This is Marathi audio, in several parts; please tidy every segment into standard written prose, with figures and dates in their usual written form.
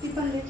ती पण दे.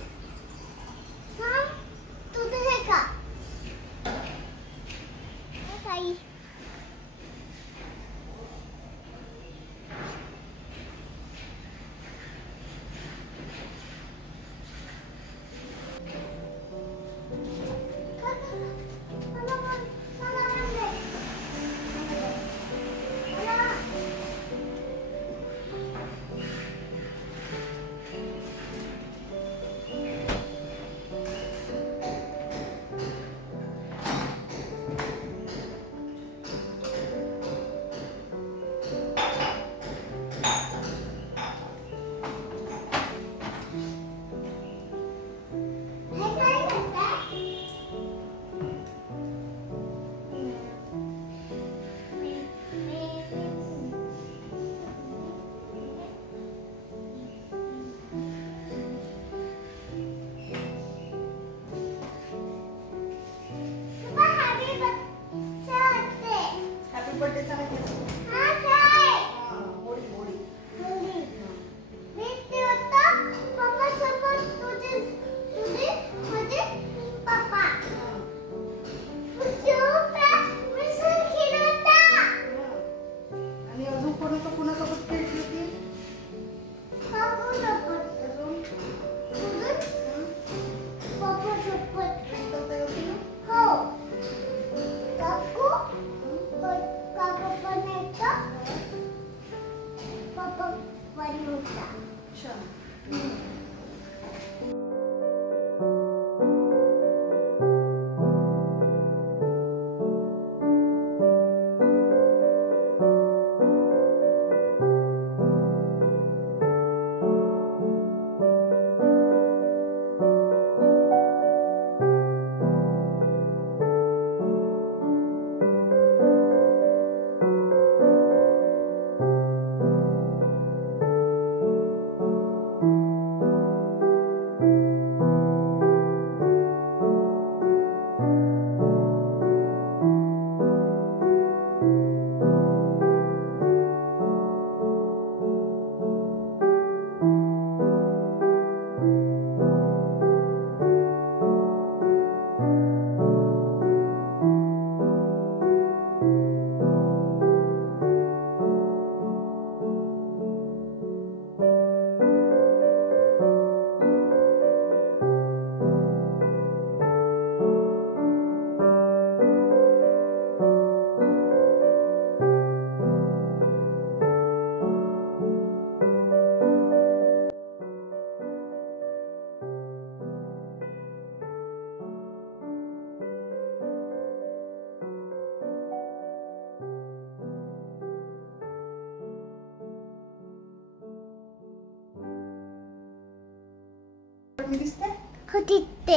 मी दिसते दिसते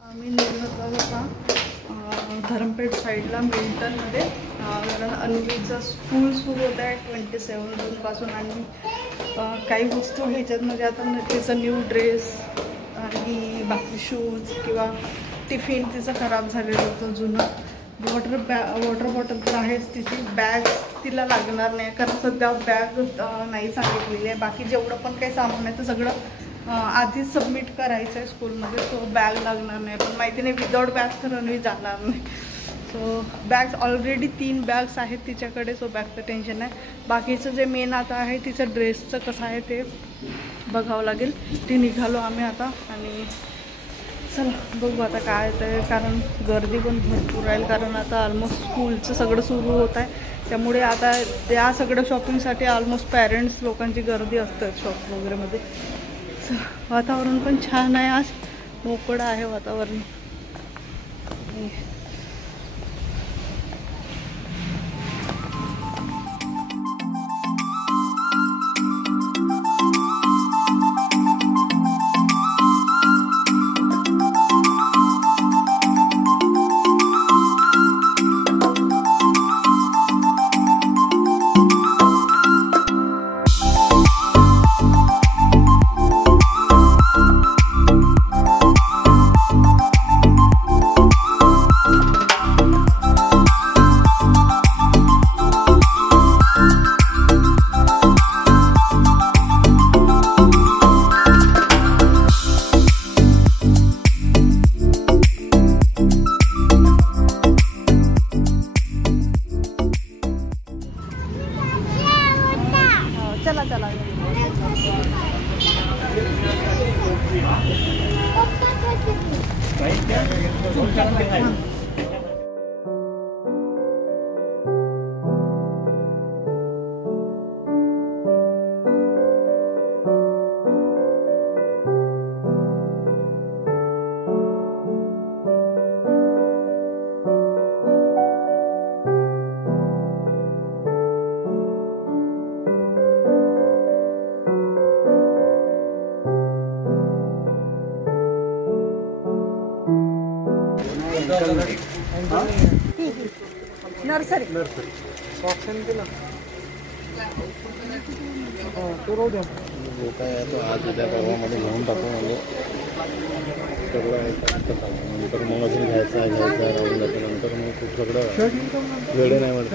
आम्ही निघत होता धरमपेठ साईडला मिल्टनमध्ये, कारण अन्वीचं स्कूल सुरू होत आहे 27 जूनपासून आणि काही वस्तू ह्याच्यातमध्ये आता तिचं न्यू ड्रेस आणि बाकी शूज किंवा टिफिन तिचं खराब झालेलं होतं जुनं. वॉटर बॉटल तर आहेच, तिची बॅग तिला लागणार नाही कारण सध्या बॅग नाही सांगितलेली आहे. बाकी जेवढं पण काही सामान आहे ते सगळं आधीच सबमिट करायचं आहे स्कूलमध्ये, सो बॅग लागणार नाही. पण माहिती नाही विदाऊट बॅग तर अन्वी जाणार नाही. सो बॅग्स ऑलरेडी 3 बॅग्स आहेत तिच्याकडे, सो बॅगचं टेन्शन नाही. बाकीचं जे मेन आता आहे तिचं ड्रेसचं कसं आहे ते बघावं लागेल. ती निघालो आम्ही आता आणि चला बघू आता काय येतं, कारण गर्दी पण भरपूर राहील कारण आता ऑलमोस्ट स्कूलचं सगळं सुरू होत आहे. त्यामुळे आता त्या सगळं शॉपिंगसाठी ऑलमोस्ट पॅरेंट्स लोकांची गर्दी असते शॉप वगैरेमध्ये. वातावरण पण छान आहे, आज मोकळं आहे वातावरण. नर्सरी काय आहे तो आज उद्या परवामध्ये घेऊन टाकू म्हणजे सगळं आहे नंतर मग अजून घ्यायचं राहून जातं नंतर मग खूप सगळं वेळ नाही म्हणत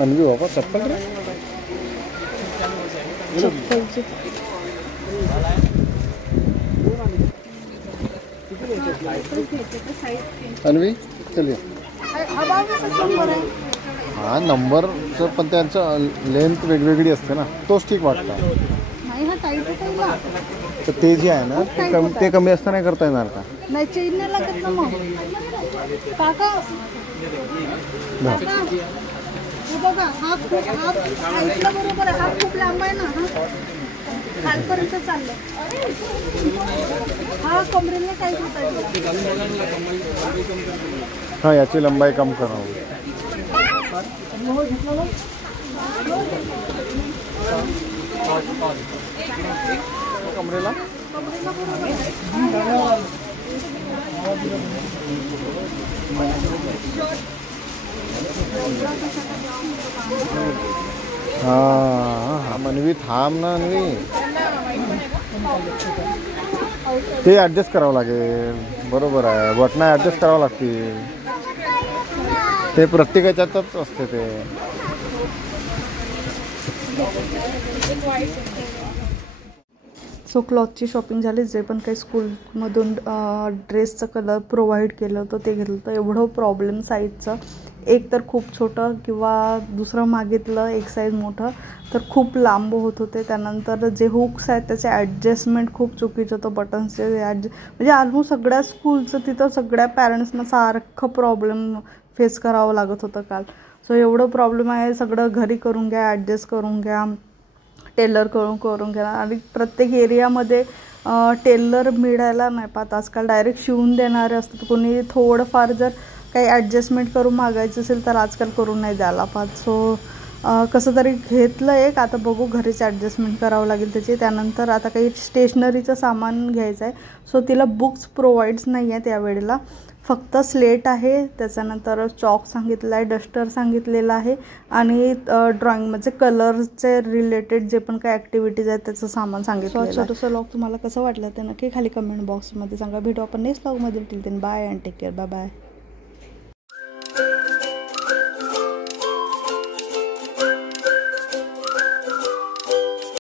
अन्वी बाबा चप्पल रे चप्पलची अन्वी चलिए हा नंबरचं पण त्यांचं लेंथ वेगवेगळी असते ना तोच ठीक वाटतं तर ते जे आहे ना ते कमी असतं नाही करता येणार का नाही चेन नाही लागत ना मग काका बघा हा खूप ऐकलं बरोबर आहे हा खूप लांब आहे ना हा खालपर्यंत चाललंय हा कमरेला काय होता हाँ याची लंबाई कम करावी कमरेला हाँ मनवी थांब ना अन्वी ते ॲडजस्ट करावं लागेल बरोबर आहे बटणं ॲडजस्ट करावं लागतील ते प्रत्येकाच्यातच असते ते सो क्लॉथची शॉपिंग झाली जे पण काही स्कूलमधून ड्रेसचं कलर प्रोव्हाइड केलं होतं ते घेतलं होतं एवढं प्रॉब्लेम साईजचं एक तर खूप छोटं किंवा दुसरं मागितलं एक साईज मोठं तर खूप लांब होत होते त्यानंतर जे हुक्स आहेत त्याचे ॲडजस्टमेंट खूप चुकीचं होतं बटन्सचे म्हणजे ऑलमोस्ट सगळ्या स्कूलचं तिथं सगळ्या पॅरेंट्सना सारखं प्रॉब्लेम फेस करावं लागत होतं काल सो एवढं प्रॉब्लेम आहे सगळं घरी करून घ्या ॲडजस्ट करून घ्या टेलर करून घ्या आणि प्रत्येक एरियामध्ये टेलर मिळायला नाही पाहत आजकाल डायरेक्ट शिवून देणारे असतात कोणी थोडंफार जर काही ॲडजस्टमेंट करून मागायचं असेल तर आजकाल करून नाही द्यायला पाहत सो कसं तरी घेतलं एक आता बघू घरीच ॲडजस्टमेंट करावं लागेल त्याची त्यानंतर आता काही स्टेशनरीचं सामान घ्यायचं आहे सो तिला बुक्स प्रोव्हाइड्स नाही आहेत यावेळेला फक्त स्लेट आहे त्याच्यानंतर चॉक सांगितलं आहे डस्टर सांगितलेलं आहे आणि ड्रॉइंग म्हणजे कलरचे रिलेटेड जे पण काही ॲक्टिव्हिटीज आहेत त्याचं सामान सांगितलं आहे छोटंसं व्लॉग तुम्हाला कसं वाटलं ते नक्की खाली कमेंट बॉक्समध्ये सांगा भेटू आपण नेक्स्ट व्लॉगमध्ये till then bye and take care bye bye